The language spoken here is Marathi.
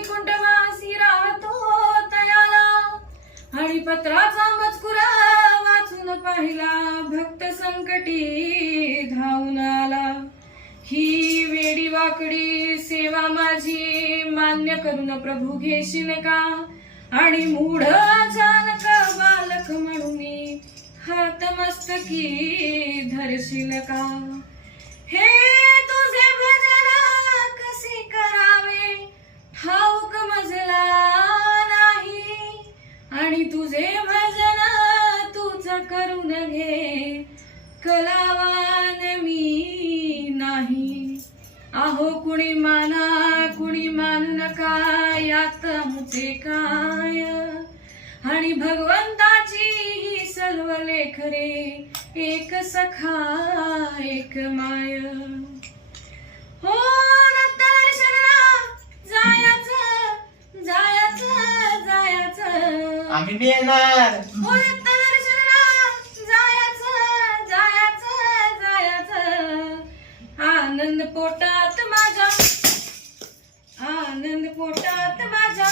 वैकुंठवासी राहतो तयाला आणि पत्राचा मजकूर वाचून पाहिला भक्त संकटी धावून आला। ही वेडी वाकडी सेवा माझी मान्य करून प्रभू घेशील का आणि मूढ अचानक बालक म्हणून हात मस्तकी धरशील का। हे तुझे भजन कसे करावे ठाऊक मजला नाही आणि तुझे भजन तूच करून घे कलावान मी नाही। अहो कुणी माना कुणी मानू नका यात मुचे काय आणि भगवंताची ही सर्व लेखरे एक सखा एक माय। हो दर्शनला जायचं जायचं जायचं आम्ही बी येणार। हो दर्शनला जायचं जायचं जायचं आनंद पोटात माझ्या आनंद पोटात माझ्या